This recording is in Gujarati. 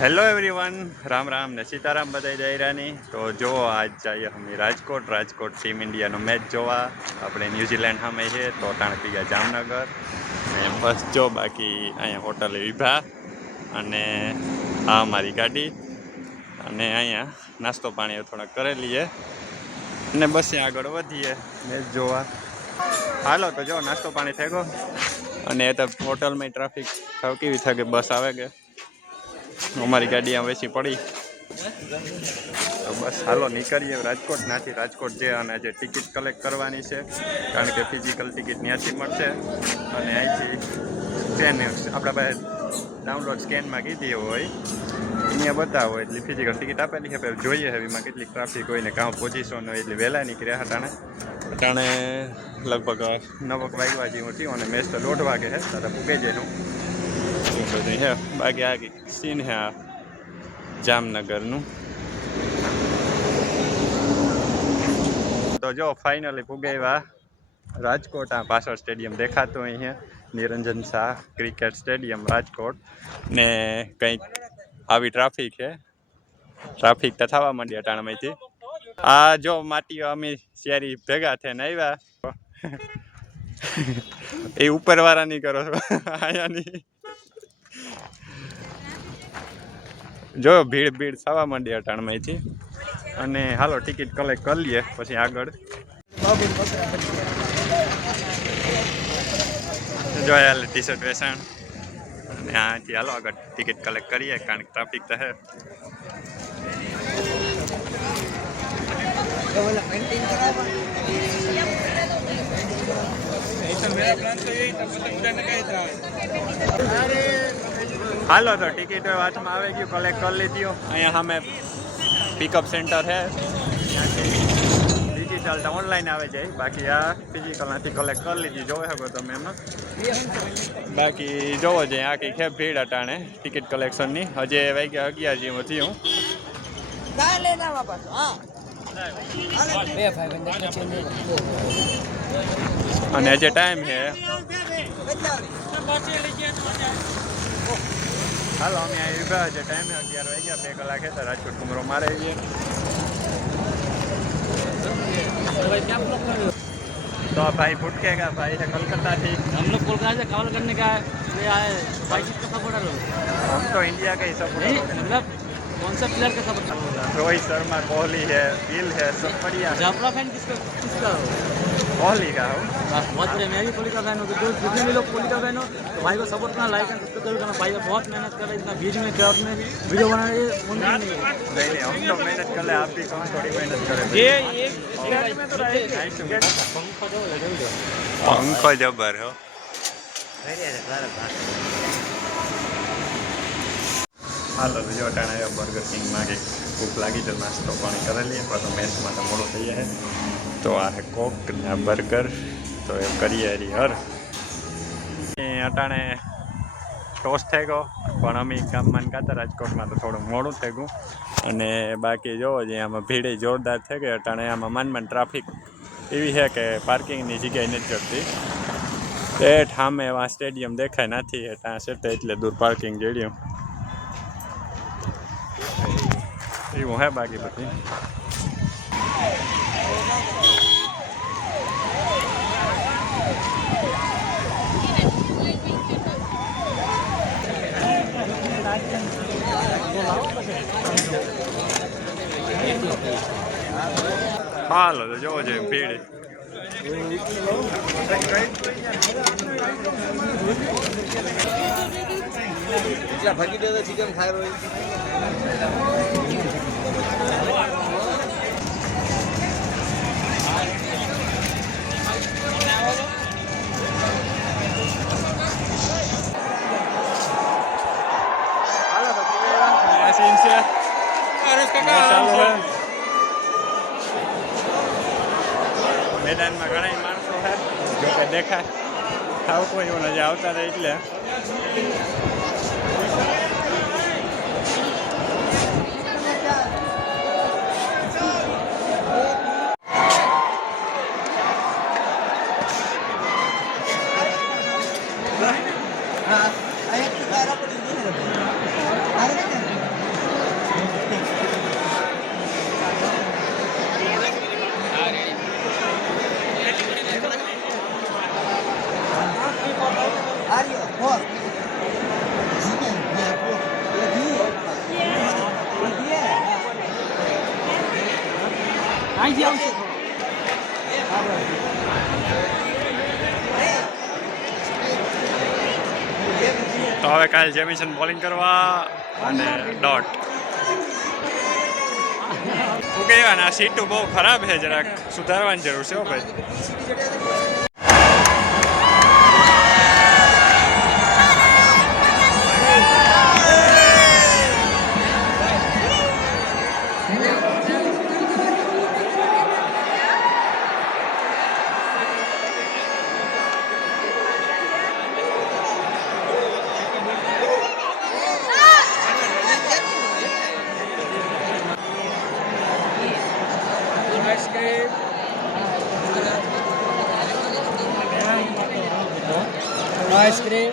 હેલો એવરીવન, રામ રામ ને સીતારામ બધાય દાયરાની. તો જો આજ જઈએ અમે રાજકોટ ટીમ ઇન્ડિયાનો મેચ જોવા. આપણે ન્યૂઝીલેન્ડ સામે છે તો તાણે ગયા જામનગર. અહીંયા બસ જો, બાકી અહીંયા હોટલે વિભા અને આ અમારી ગાડી અને અહીંયા નાસ્તો પાણી થોડાક કરેલી છે અને બસ આગળ વધીએ મેચ જોવા. હાલો તો જો નાસ્તો પાણી થઈ ગયો અને એ તો હોટલમાં ટ્રાફિક કેવી થાય કે બસ આવે કે અમારી ગાડી આમ વેચી પડી તો બસ હાલો નીકળીએ રાજકોટ. નાથી રાજકોટ જે અને જે ટિકિટ કલેક્ટ કરવાની છે, કારણ કે ફિઝિકલ ટિકિટ ત્યાંથી મળશે અને અહીંથી સ્કેન આપણા પાસે ડાઉનલોડ સ્કેનમાં કીધી હોય અહીંયા બતાવો એટલે ફિઝિકલ ટિકિટ આપેલી છે. જોઈએ હવે એમાં કેટલી ટ્રાફિક હોય ને કાં પોઝિશન હોય એટલે વહેલા નીકળ્યા અટાણે લગભગ 9 વાગ્યા જેવું થયું અને મેચ તો 1:30 વાગે છે. દાદા પૂગે જેનું બધું હે. બાકી આ સીન હે આ જામનગરનું. તો જો ફાઇનલી પુગાવ્યા રાજકોટ. આ પાછળ સ્ટેડિયમ દેખાતું અહીંયા નિરંજન શાહ ક્રિકેટ સ્ટેડિયમ રાજકોટ. ને કંઈક આવી ટ્રાફિક છે. ટ્રાફિક તો થવા માંડી અટાણામાંથી. આ જો માટીઓ અમે શેરી ભેગા થઈને આવ્યા એ ઉપરવાળા નહીં કરો છો અહીંયાની. જો ભીડ થવા માંડી અટાણમાંથી. અને હાલો ટિકિટ કલેક્ટ કરી લઈએ પછી આગળ જોયા ટી શર્ટ વેચાણ અને આથી હાલો આગળ ટિકિટ કલેક્ટ કરીએ, કારણ કે ટ્રાફિક તો હે. હાલો તો ટિકિટ હાથમાં આવી ગયું, કલેક્ટ કરી લીધી. અહીંયા સામે પિકઅપ સેન્ટર છે, ડિજિટલ તો ઓનલાઈન આવે જાય, બાકી આ ફિઝિકલ નથી કલેક્ટ કરી લીધી. જોઈ શકો તમે એમાં. બાકી જોવો જોઈએ આ કંઈક છે ભીડ અટાણે ટિકિટ કલેક્શનની. હજી વાગ્યા 11 જેવું થયું અને હજી ટાઈમ છે. હાલો અમે અહીં ઉભા છે, ટાઈમ 11 વાગ્યા, 2 કલાક છે તો રાજકોટ કુમરો મારે આવીએ. तो भाई फुटकेगा भाई है कोलकाता थी। हम लोग कोलकाता से कवर करने का है। भाई किसका सपोर्टर हो? हम तो इंडिया का ही सपोर्टर। मतलब कौन सा प्लेयर का सपोर्ट कर रहे हो? रोहित शर्मा, कोहली है, गिल है, सब बढ़िया। जाफरा फैन किसका हो? कोहली का हो। बहुत बढ़िया, मैं भी कोहली का फैन हूँ। तो जितने भी लोग कोहली का फैन हो तो भाई को सपोर्ट करना, लाइक एंड सब्सक्राइब करना। भाई बहुत मेहनत कर रहे हैं, इतना बीच में क्राउड में वीडियो बना रहे हैं। नहीं हम तो मेहनत कर रहे हैं, आप भी कौन थोड़ी मेहनत करें। पंखो जबर हो। हालो तो जो अटाणे बर्गर किंग में कि भूख लगी तो नास्तो पानी कर लिए, पर मैच में तो मोड़ो थी है तो आ है कोक ने बर्गर तो ये करिए हर अटाणे टॉस थी गयो, पण अमी गाम में गाता राजकोट में तो थोड़ा मोड़ू थी गયું અને બાકી જોવો જોઈએ આમાં ભીડ જોરદાર થઈ ગઈ અટાણે. આમાં માંડ ટ્રાફિક એવી છે કે પાર્કિંગની જગ્યાએ નથી જડતી. એ સામે આ સ્ટેડિયમ દેખાય નથી ત્યાં છે એટલે દૂર પાર્કિંગ જેડિયમ એવું હે. બાકી બધી હાલો તો જોવો જોઈએ ભીડ. એટલા ભાગી દે તો ચિકન ખાઈ રહ્યો. मैदान में घણા माणसों है जो कि देखा खाव कोई नजर आवता रहे એટલે અહીંથી આવશે તો હવે કાલે જેમિસન બોલિંગ કરવા અને ડોટ શું કહેવાય આ સીટું બહુ ખરાબ છે, જરાક સુધારવાની જરૂર છે હો ભાઈ. આઈસ્ક્રીમ